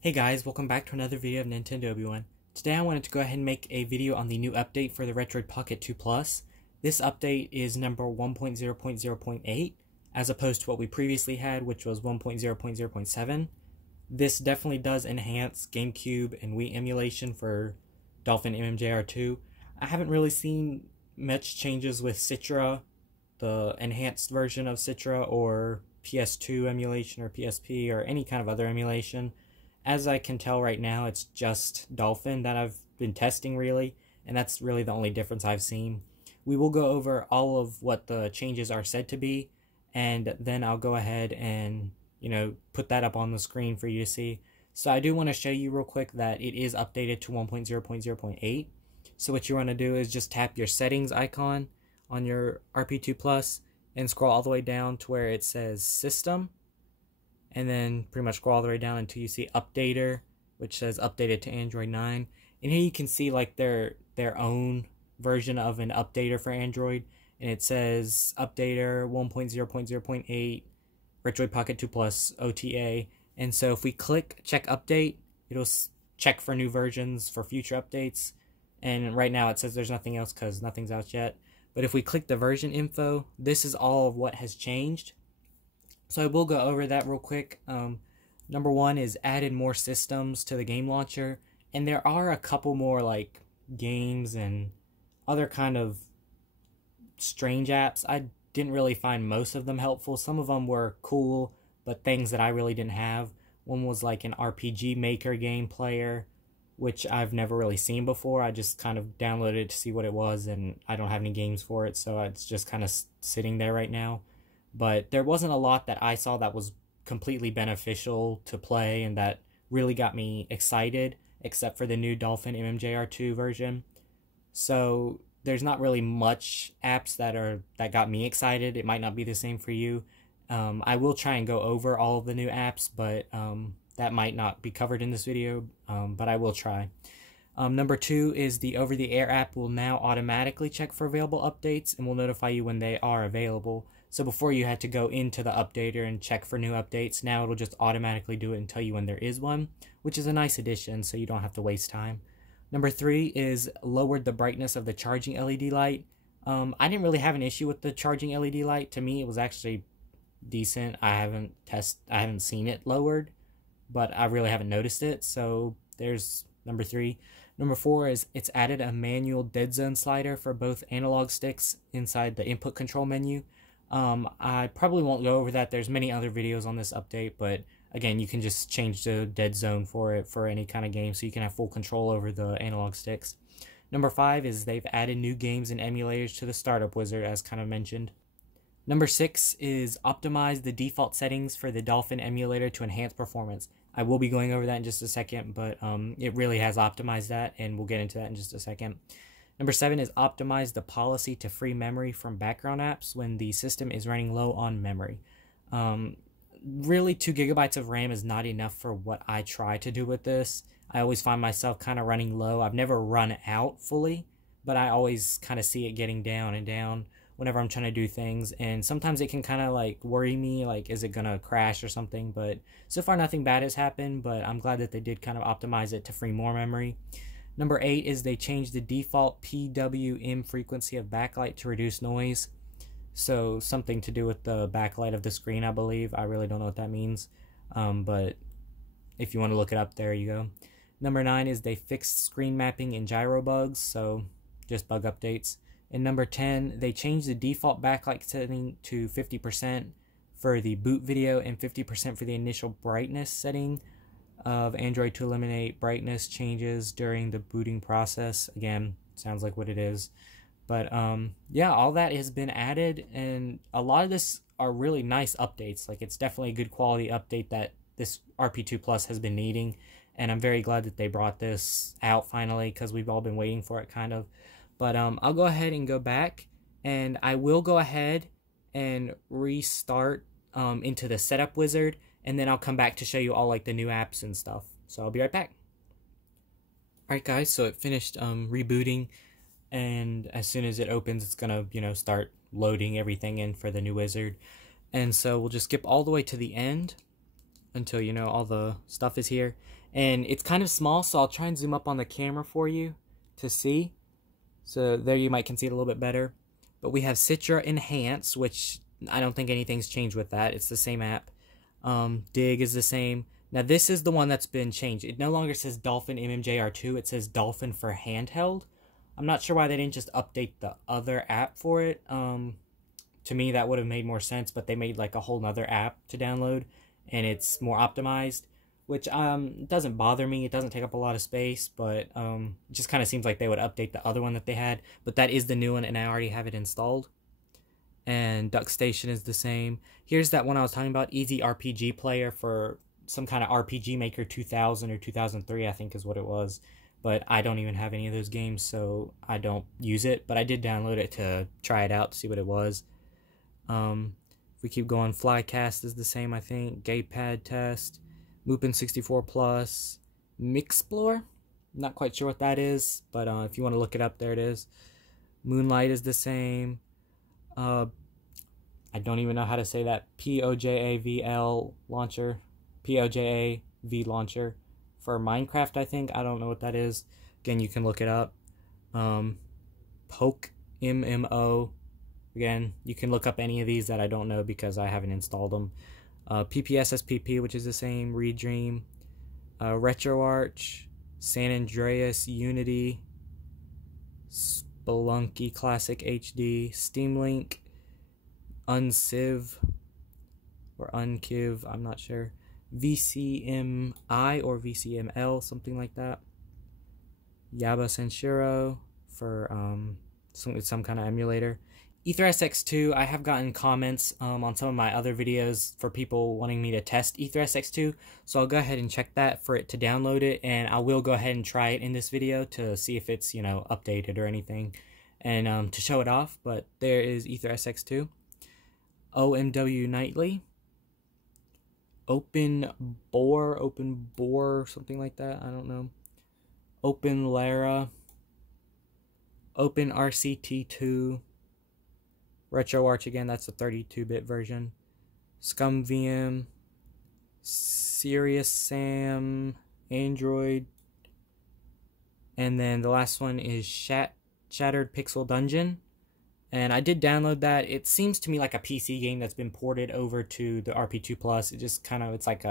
Hey guys, welcome back to another video of Nintendo Obi-Wan. Today I wanted to go ahead and make a video on the new update for the Retroid Pocket 2 Plus. This update is number 1.0.0.8, as opposed to what we previously had, which was 1.0.0.7. This definitely does enhance GameCube and Wii emulation for Dolphin MMJR2. I haven't really seen much changes with Citra, the enhanced version of Citra, or PS2 emulation, or PSP, or any kind of other emulation. As I can tell right now, it's just Dolphin that I've been testing, really, and that's really the only difference I've seen. We will go over all of what the changes are said to be, and then I'll go ahead and, put that up on the screen for you to see. So I do want to show you real quick that it is updated to 1.0.0.8. So what you want to do is just tap your settings icon on your RP2 Plus and scroll all the way down to where it says System. And then pretty much scroll all the way down until you see Updater, which says updated to Android 9. And here you can see like their own version of an updater for Android. And it says Updater 1.0.0.8 Retroid Pocket 2 Plus OTA. And so if we click Check Update, it'll check for new versions for future updates. And right now it says there's nothing else because nothing's out yet. But if we click the version info, this is all of what has changed. So I will go over that real quick. Number one is added more systems to the game launcher, and there are a couple more like games and other kind of strange apps. I didn't really find most of them helpful. Some of them were cool, but things that I really didn't have. One was like an RPG Maker game player, which I've never really seen before. I just kind of downloaded it to see what it was, and I don't have any games for it, so it's just kind of sitting there right now. But there wasn't a lot that I saw that was completely beneficial to play and that really got me excited, except for the new Dolphin MMJR2 version. So there's not really much apps that got me excited. It might not be the same for you. I will try and go over all of the new apps, but that might not be covered in this video, but I will try. Number two is the over-the-air app will now automatically check for available updates and will notify you when they are available. So before you had to go into the updater and check for new updates, now it'll just automatically do it and tell you when there is one, which is a nice addition so you don't have to waste time. Number three is lowered the brightness of the charging LED light. I didn't really have an issue with the charging LED light. To me, it was actually decent. I haven't seen it lowered, but I really haven't noticed it. So there's number three. Number four is it's added a manual dead zone slider for both analog sticks inside the input control menu. I probably won't go over that. There's many other videos on this update, but again, you can just change the dead zone for it for any kind of game, so you can have full control over the analog sticks. Number five is they've added new games and emulators to the startup wizard, as kind of mentioned. Number six is optimize the default settings for the Dolphin emulator to enhance performance. I will be going over that in just a second, but it really has optimized that, and we'll get into that in just a second. Number seven is optimize the policy to free memory from background apps when the system is running low on memory. Really, 2 GB of RAM is not enough for what I try to do with this. I always find myself kind of running low. I've never run out fully, but I always kind of see it getting down and down whenever I'm trying to do things, and sometimes it can kind of like worry me, like is it gonna crash or something, but so far nothing bad has happened, but I'm glad that they did kind of optimize it to free more memory. Number 8 is they changed the default PWM frequency of backlight to reduce noise. So something to do with the backlight of the screen, I believe. I really don't know what that means. But if you want to look it up, there you go. Number 9 is they fixed screen mapping and gyro bugs. So just bug updates. And number 10, they changed the default backlight setting to 50% for the boot video and 50% for the initial brightness setting of Android to eliminate brightness changes during the booting process. Again, sounds like what it is. But yeah, all that has been added, and a lot of this are really nice updates. Like, it's definitely a good quality update that this RP2 Plus has been needing, and I'm very glad that they brought this out finally, because we've all been waiting for it, kind of. But I'll go ahead and go back, and I will go ahead and restart into the setup wizard, and then I'll come back to show you all like the new apps and stuff. So I'll be right back. Alright guys, so it finished rebooting, and as soon as it opens it's gonna, start loading everything in for the new wizard. And so we'll just skip all the way to the end until, all the stuff is here. And it's kind of small, so I'll try and zoom up on the camera for you to see. So there you might can see it a little bit better. But we have Citra Enhance, which I don't think anything's changed with that. It's the same app. Dig is the same. Now this is the one that's been changed. It no longer says Dolphin MMJR2. It says Dolphin for handheld. I'm not sure why they didn't just update the other app for it. To me that would have made more sense, but they made like a whole nother app to download, and it's more optimized, which doesn't bother me. It doesn't take up a lot of space, but it just kind of seems like they would update the other one that they had. But that is the new one, and I already have it installed. And Duck Station is the same. Here's that one I was talking about, Easy RPG Player, for some kind of RPG Maker 2000 or 2003, I think is what it was. But I don't even have any of those games, so I don't use it. But I did download it to try it out to see what it was. If we keep going, Flycast is the same, I think. Gamepad Test, Lupin 64 Plus, Mixplore. Not quite sure what that is, but if you want to look it up, there it is. Moonlight is the same. I don't even know how to say that. POJAVL launcher. POJAV launcher for Minecraft, I think. I don't know what that is. Again, you can look it up. Poke MMO. Again, you can look up any of these that I don't know because I haven't installed them. PPSSPP, which is the same. Redream. RetroArch. San Andreas Unity. Spelunky Classic HD. Steam Link. Unciv. Or Unkiv, I'm not sure. VCMI or VCML, something like that. Yaba Senshiro for some kind of emulator. EtherSX2, I have gotten comments on some of my other videos for people wanting me to test EtherSX2, so I'll go ahead and check that for it to download it, and I will go ahead and try it in this video to see if it's, updated or anything, and to show it off. But there is EtherSX2. OMW Nightly. Open Bore, something like that, I don't know. Open Lara. Open RCT2. RetroArch again, that's a 32-bit version. ScumVM. Serious Sam. Android. And then the last one is Shattered Pixel Dungeon. And I did download that. It seems to me like a PC game that's been ported over to the RP2 Plus. It just it's like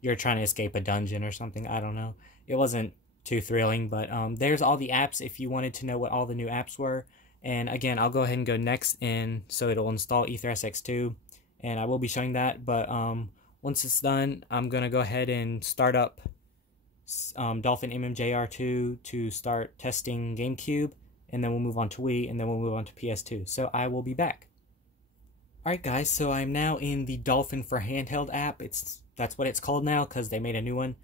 you're trying to escape a dungeon or something. I don't know. It wasn't too thrilling, but there's all the apps if you wanted to know what all the new apps were. And again, I'll go ahead and go next in, so it'll install EtherSX2, and I will be showing that. But once it's done, I'm going to go ahead and start up Dolphin MMJR2 to start testing GameCube. And then we'll move on to Wii, and then we'll move on to PS2. So I will be back. Alright guys, so I'm now in the Dolphin for Handheld app. That's what it's called now, because they made a new one.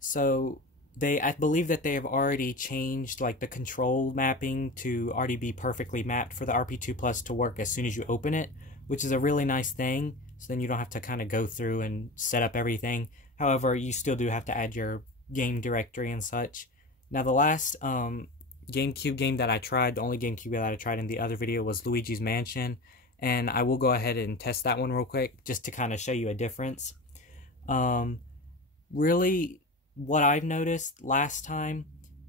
So I believe that they have already changed like the control mapping to already be perfectly mapped for the RP2 Plus to work as soon as you open it, which is a really nice thing. So then you don't have to kind of go through and set up everything. However, you still do have to add your game directory and such. Now the last GameCube game that I tried, the only GameCube that I tried in the other video, was Luigi's Mansion, and I will go ahead and test that one real quick just to kind of show you a difference. Really, what I've noticed last time,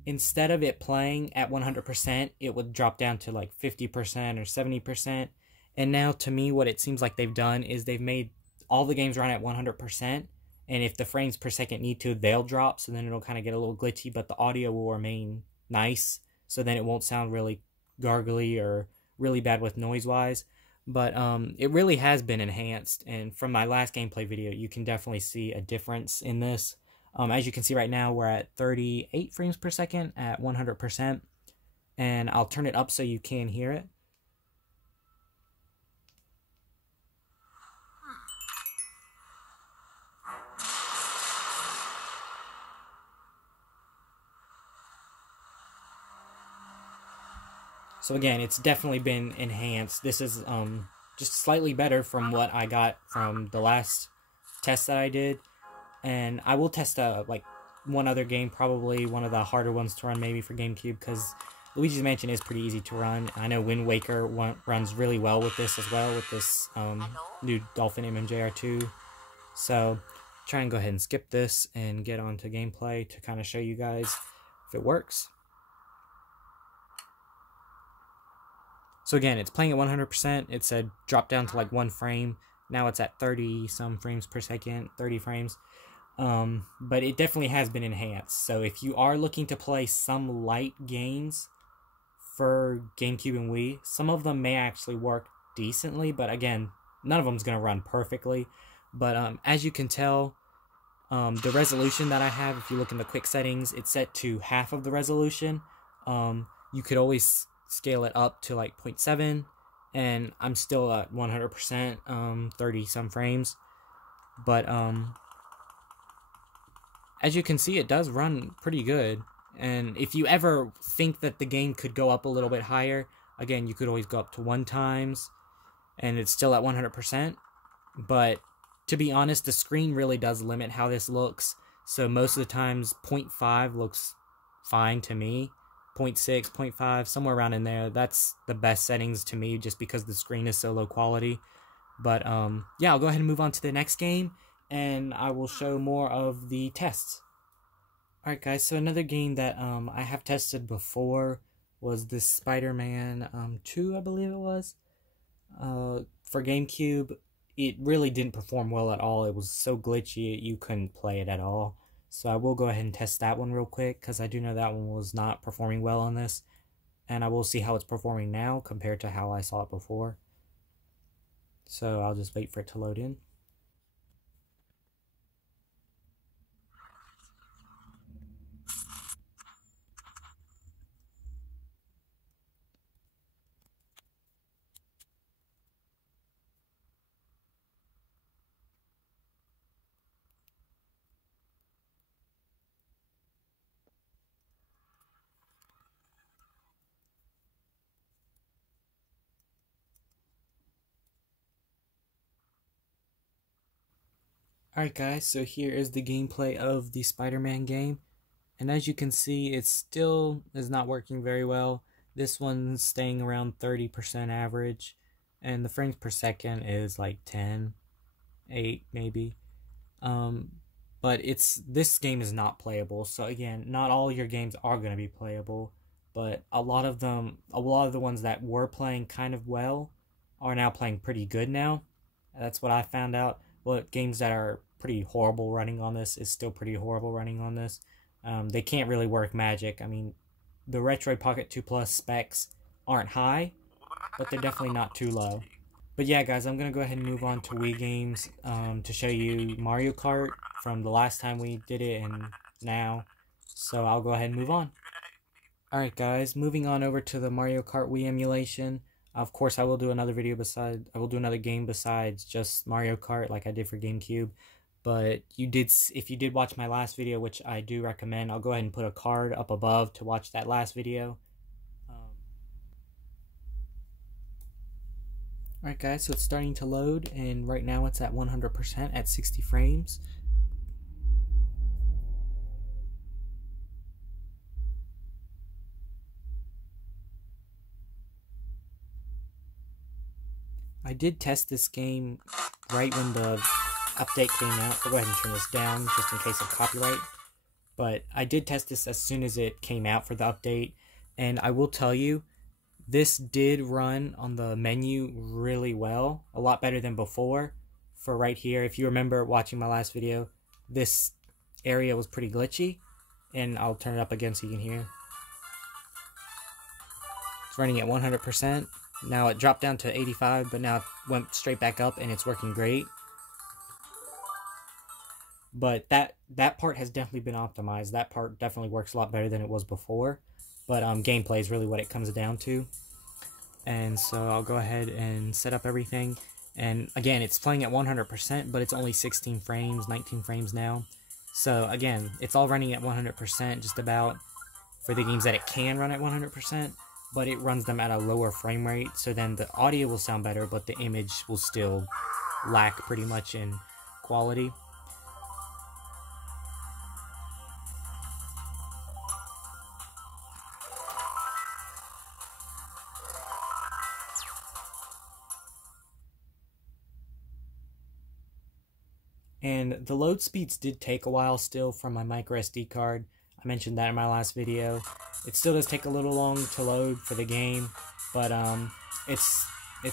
instead of it playing at 100%, it would drop down to like 50% or 70%, and now to me what it seems like they've done is they've made all the games run at 100%, and if the frames per second need to, they'll drop, so then it'll kind of get a little glitchy, but the audio will remain nice. So then it won't sound really gargly or really bad with noise-wise. But it really has been enhanced. And from my last gameplay video, you can definitely see a difference in this. As you can see right now, we're at 38 frames per second at 100%. And I'll turn it up so you can hear it. So again, it's definitely been enhanced. This is just slightly better from what I got from the last test that I did. And I will test like one other game, probably one of the harder ones to run maybe for GameCube, because Luigi's Mansion is pretty easy to run. I know Wind Waker runs really well with this as well, with this new Dolphin MMJR2. So try and go ahead and skip this and get on to gameplay to kind of show you guys if it works. So again, it's playing at 100%. It said drop down to like 1 frame. Now it's at 30 some frames per second, 30 frames. But it definitely has been enhanced. So if you are looking to play some light games for GameCube and Wii, some of them may actually work decently, but again, none of them is going to run perfectly. But as you can tell, the resolution that I have, if you look in the quick settings, it's set to half of the resolution. You could always scale it up to like 0.7, and I'm still at 100%, 30 some frames. But as you can see, it does run pretty good. And if you ever think that the game could go up a little bit higher, again, you could always go up to 1 times, and it's still at 100%. But to be honest, the screen really does limit how this looks. So most of the times, 0.5 looks fine to me. 0.6, 0.5, somewhere around in there. That's the best settings to me, just because the screen is so low quality. But yeah, I'll go ahead and move on to the next game, and I will show more of the tests. Alright guys, so another game that I have tested before was this Spider-Man 2, I believe it was. For GameCube, it really didn't perform well at all. It was so glitchy, you couldn't play it at all. So I will go ahead and test that one real quick, because I do know that one was not performing well on this. And I will see how it's performing now compared to how I saw it before. So I'll just wait for it to load in. Alright guys, so here is the gameplay of the Spider-Man game. And as you can see, it still is not working very well. This one's staying around 30% average. And the frames per second is like 10, 8 maybe. But this game is not playable. So again, not all your games are going to be playable. But a lot of the ones that were playing kind of well are now playing pretty good now. That's what I found out. Well, games that are pretty horrible running on this is still pretty horrible running on this. They can't really work magic. I mean, the Retroid Pocket 2 Plus specs aren't high, but they're definitely not too low. But yeah, guys, I'm going to go ahead and move on to Wii games to show you Mario Kart from the last time we did it and now. So I'll go ahead and move on. Alright guys, moving on over to the Mario Kart Wii emulation. Of course, I will do another video another game besides just Mario Kart like I did for GameCube. But if you did watch my last video, which I do recommend, I'll go ahead and put a card up above to watch that last video. Alright guys, so it's starting to load, and right now it's at 100% at 60 frames. I did test this game right when the update came out. I'll go ahead and turn this down just in case of copyright. But I did test this as soon as it came out for the update, and I will tell you, this did run on the menu really well, a lot better than before. For right here, if you remember watching my last video, this area was pretty glitchy, and I'll turn it up again so you can hear. It's running at 100%. Now it dropped down to 85, but now it went straight back up, and it's working great. But that part has definitely been optimized. That part definitely works a lot better than it was before. But gameplay is really what it comes down to. And so I'll go ahead and set up everything. And again, it's playing at 100%, but it's only 16 frames, 19 frames now. So again, it's all running at 100% just about for the games that it can run at 100%. But it runs them at a lower frame rate. So then the audio will sound better, but the image will still lack pretty much in quality. And the load speeds did take a while still from my micro SD card. I mentioned that in my last video. It still does take a little long to load for the game, but it's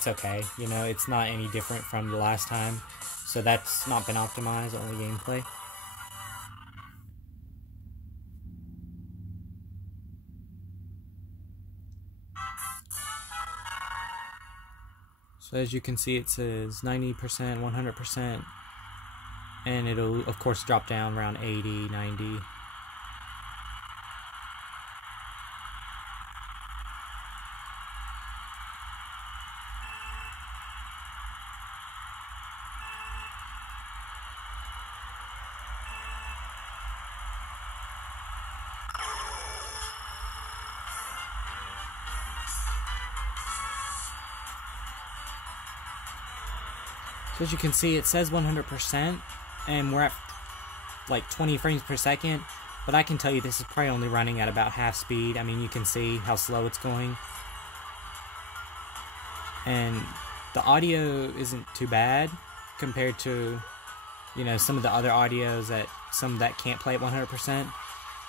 okay. You know, it's not any different from the last time, so that's not been optimized, only gameplay. So as you can see, it says 90%, 100%, and it'll of course drop down around 80, 90. So as you can see, it says 100%, and we're at like 20 frames per second, but I can tell you this is probably only running at about half speed. I mean, you can see how slow it's going. And the audio isn't too bad compared to, you know, some of the other audios that can't play at 100%.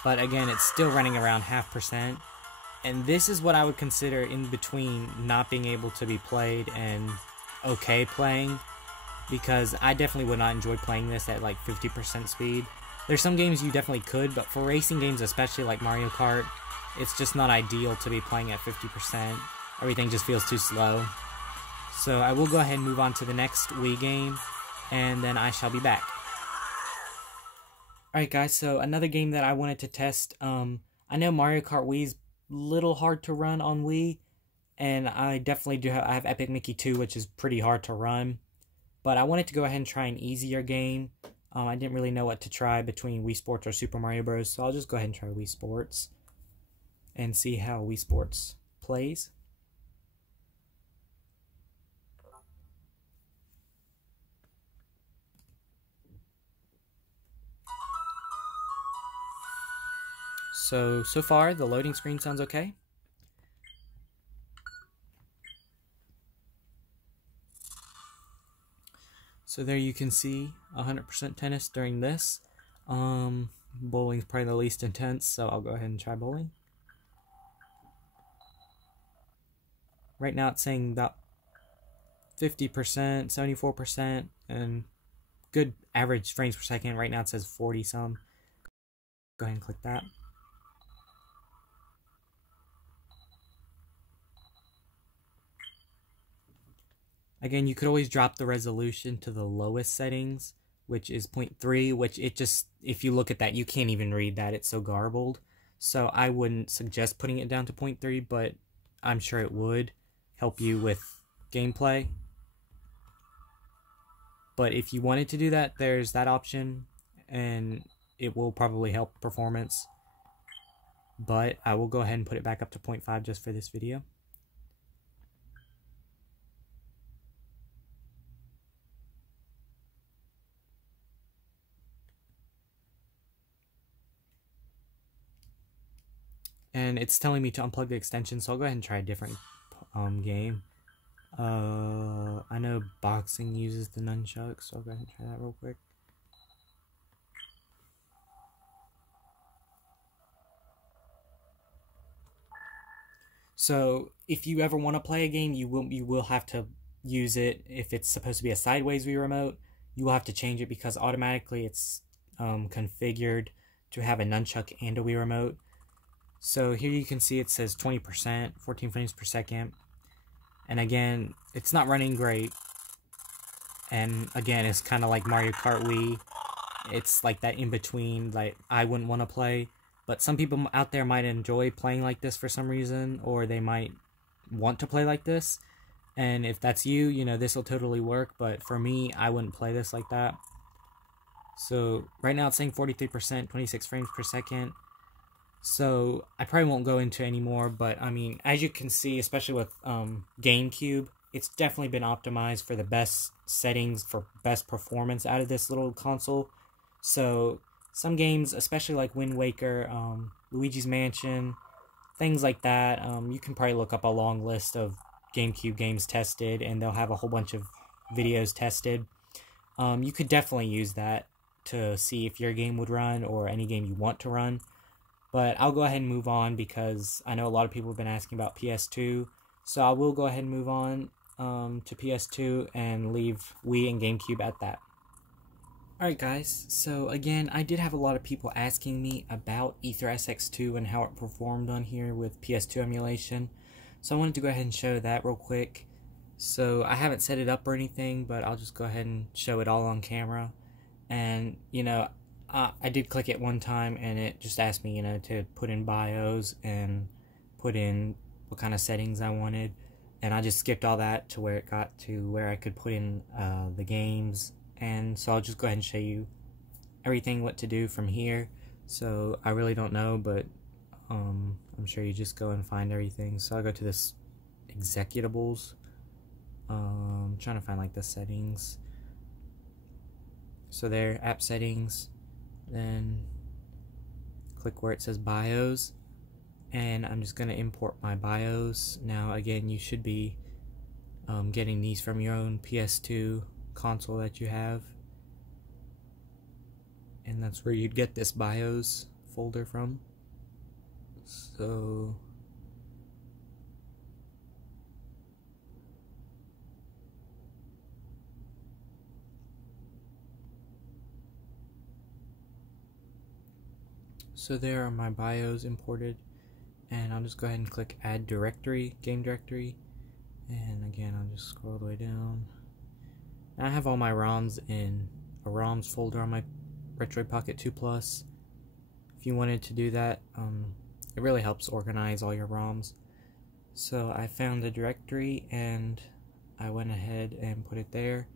But again, it's still running around half percent. And this is what I would consider in between not being able to be played and okay playing, because I definitely would not enjoy playing this at like 50% speed. There's some games you definitely could, but for racing games, especially like Mario Kart, it's just not ideal to be playing at 50%. Everything just feels too slow. So I will go ahead and move on to the next Wii game, and then I shall be back. Alright guys, so another game that I wanted to test, I know Mario Kart Wii is a little hard to run on Wii, and I definitely do I have Epic Mickey 2, which is pretty hard to run. But I wanted to go ahead and try an easier game. I didn't really know what to try between Wii Sports or Super Mario Bros. So I'll just go ahead and try Wii Sports and see how Wii Sports plays. So far, the loading screen sounds okay. So there you can see 100% tennis during this. Bowling's probably the least intense, so I'll go ahead and try bowling. Right now it's saying about 50%, 74%, and good average frames per second. Right now it says 40 some. Go ahead and click that. Again, you could always drop the resolution to the lowest settings, which is 0.3, which it just, if you look at that, you can't even read that. It's so garbled. So I wouldn't suggest putting it down to 0.3, but I'm sure it would help you with gameplay. But if you wanted to do that, there's that option, and it will probably help performance. But I will go ahead and put it back up to 0.5 just for this video. And it's telling me to unplug the extension, so I'll go ahead and try a different game. I know boxing uses the nunchuck, so I'll go ahead and try that real quick. So if you ever want to play a game, you will have to use it. If it's supposed to be a sideways Wii remote, you will have to change it because automatically it's configured to have a nunchuck and a Wii remote. So here you can see it says 20%, 14 frames per second. And again, it's not running great. And again, it's kind of like Mario Kart Wii. It's like that in between, like I wouldn't want to play. But some people out there might enjoy playing like this for some reason, or they might want to play like this. And if that's you, you know, this will totally work. But for me, I wouldn't play this like that. So right now it's saying 43%, 26 frames per second. So I probably won't go into any more, but I mean, as you can see, especially with GameCube, it's definitely been optimized for the best settings, for best performance out of this little console. So some games, especially like Wind Waker, Luigi's Mansion, things like that, you can probably look up a long list of GameCube games tested, and they'll have a whole bunch of videos tested. You could definitely use that to see if your game would run or any game you want to run. But I'll go ahead and move on because I know a lot of people have been asking about PS2. So I will go ahead and move on to PS2 and leave Wii and GameCube at that. Alright guys, so again, I did have a lot of people asking me about Ether SX2 and how it performed on here with PS2 emulation. So I wanted to go ahead and show that real quick. So I haven't set it up or anything, but I'll just go ahead and show it all on camera. And, you know, I did click it one time and it just asked me, you know, to put in BIOS and put in what kind of settings I wanted. And I just skipped all that to where it got to where I could put in the games. And so I'll just go ahead and show you everything what to do from here. So I really don't know, but I'm sure you just go and find everything. So I'll go to this executables. I'm trying to find like the settings. So there, app settings, then click where it says BIOS, and I'm just going to import my BIOS. Now again, you should be getting these from your own PS2 console that you have, and that's where you'd get this BIOS folder from. So there are my BIOS imported, and I'll just go ahead and click add directory, game directory, and again I'll just scroll all the way down. Now I have all my ROMs in a ROMs folder on my Retroid Pocket 2 Plus. If you wanted to do that, it really helps organize all your ROMs. So I found the directory and I went ahead and put it there.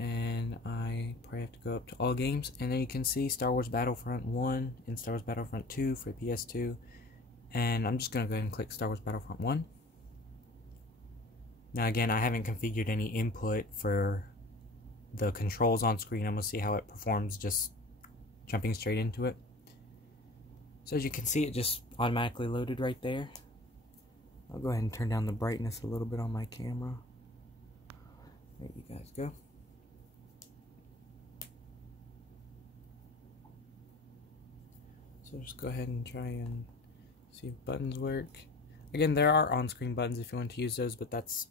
And I probably have to go up to all games, and then you can see Star Wars Battlefront 1 and Star Wars Battlefront 2 for PS2. And I'm just going to go ahead and click Star Wars Battlefront 1. Now again, I haven't configured any input for the controls on screen. I'm going to see how it performs just jumping straight into it. So as you can see, it just automatically loaded right there. I'll go ahead and turn down the brightness a little bit on my camera. There you guys go. So just go ahead and try and see if buttons work. Again, there are on-screen buttons if you want to use those, but that's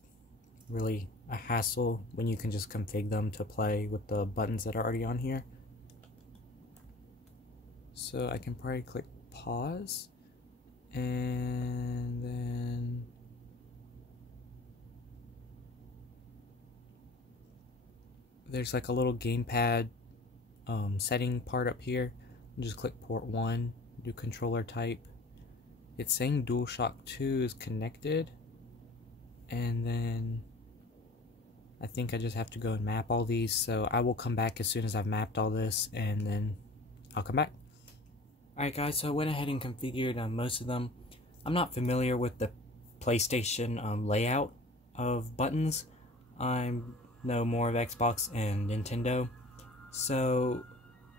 really a hassle when you can just configure them to play with the buttons that are already on here. So I can probably click pause, and then there's like a little gamepad setting part up here. Just click port 1, do controller type. It's saying DualShock 2 is connected, and then I think I just have to go and map all these. So I will come back as soon as I've mapped all this, and then I'll come back. Alright guys, so I went ahead and configured most of them. I'm not familiar with the PlayStation layout of buttons. I know more of Xbox and Nintendo, so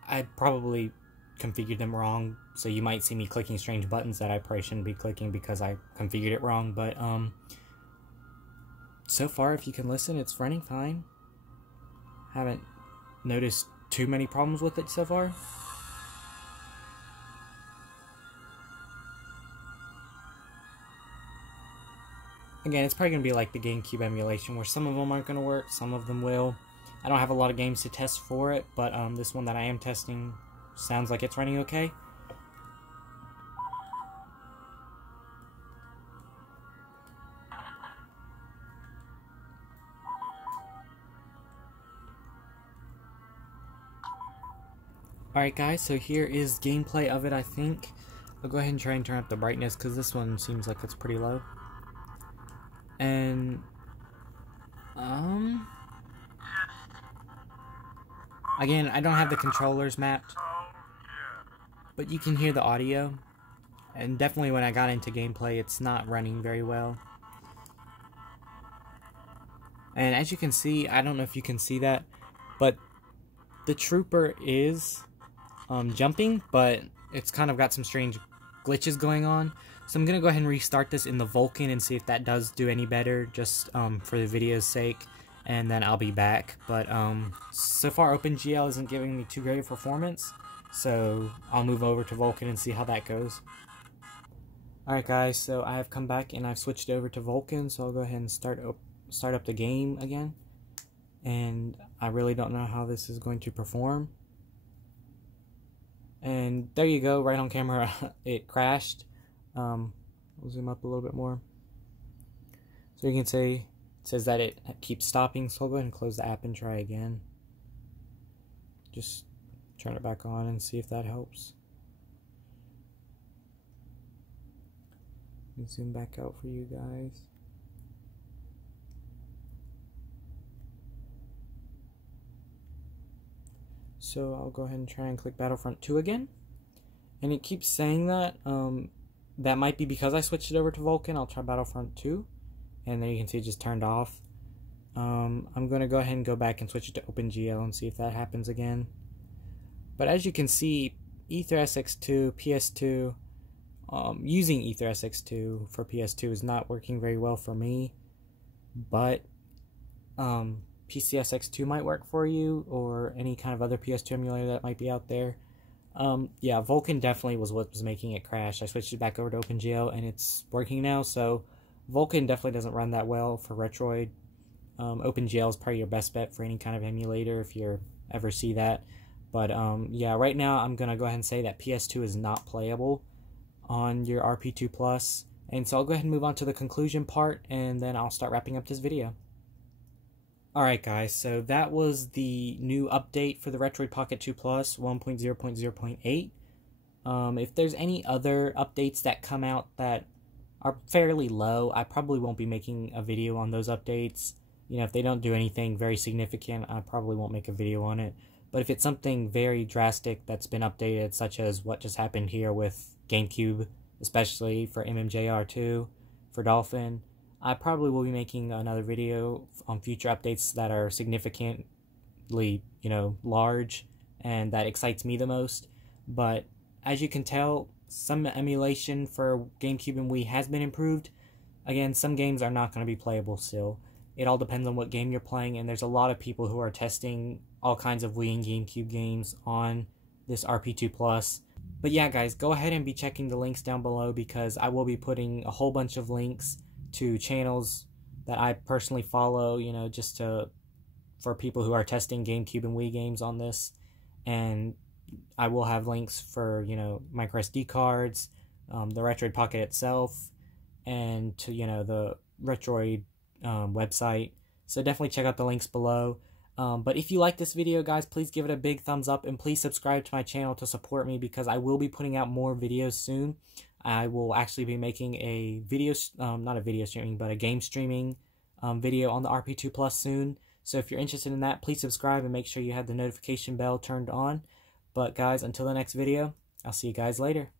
I probably configured them wrong, so you might see me clicking strange buttons that I probably shouldn't be clicking because I configured it wrong. But so far, if you can listen, it's running fine. Haven't noticed too many problems with it so far. Again, it's probably going to be like the GameCube emulation, where some of them aren't going to work, some of them will. I don't have a lot of games to test for it, but this one that I am testing sounds like it's running okay. Alright guys, so here is gameplay of it, I think. I'll go ahead and try and turn up the brightness, because this one seems like it's pretty low. And again, I don't have the controllers mapped, but you can hear the audio, and definitely when I got into gameplay, it's not running very well. And as you can see, I don't know if you can see that, but the trooper is jumping, but it's kind of got some strange glitches going on. So I'm going to go ahead and restart this in the Vulkan and see if that does do any better, just for the video's sake. and then I'll be back. But so far OpenGL isn't giving me too great of performance, so I'll move over to Vulkan and see how that goes. Alright guys, so I have come back and I've switched over to Vulkan, so I'll go ahead and start up the game again. And I really don't know how this is going to perform. And there you go, right on camera it crashed. We'll zoom up a little bit more. So you can see it says that it keeps stopping, so I'll go ahead and close the app and try again. Just turn it back on and see if that helps. Let me zoom back out for you guys. So I'll go ahead and try and click Battlefront 2 again. And it keeps saying that. That might be because I switched it over to Vulkan. I'll try Battlefront 2. And then you can see it just turned off. I'm going to go ahead and go back and switch it to OpenGL and see if that happens again. But as you can see, Ether-SX2, PS2, using Ether-SX2 for PS2 is not working very well for me. But PCSX2 might work for you, or any kind of other PS2 emulator that might be out there. Yeah, Vulkan definitely was what was making it crash. I switched it back over to OpenGL and it's working now, so Vulkan definitely doesn't run that well for retroid. OpenGL is probably your best bet for any kind of emulator if you ever see that. But yeah, right now I'm going to go ahead and say that PS2 is not playable on your RP2 Plus. And so I'll go ahead and move on to the conclusion part, and then I'll start wrapping up this video. Alright guys, so that was the new update for the Retroid Pocket 2 Plus 1.0.0.8. If there's any other updates that come out that are fairly low, I probably won't be making a video on those updates. You know, if they don't do anything very significant, I probably won't make a video on it. But if it's something very drastic that's been updated, such as what just happened here with GameCube, especially for MMJR2, for Dolphin, I probably will be making another video on future updates that are significantly, you know, large and that excites me the most. But as you can tell, some emulation for GameCube and Wii has been improved. Again, some games are not going to be playable still. It all depends on what game you're playing, and there's a lot of people who are testing all kinds of Wii and GameCube games on this RP2 Plus. But yeah guys, go ahead and be checking the links down below, because I will be putting a whole bunch of links to channels that I personally follow, you know, just for people who are testing GameCube and Wii games on this. And I will have links for, you know, micro SD cards, the Retroid Pocket itself, and to, you know, the Retroid website. So definitely check out the links below. But if you like this video, guys, please give it a big thumbs up, and please subscribe to my channel to support me, because I will be putting out more videos soon. I will actually be making a video, not a video streaming, but a game streaming video on the RP2 Plus soon. So if you're interested in that, please subscribe and make sure you have the notification bell turned on. But guys, until the next video, I'll see you guys later.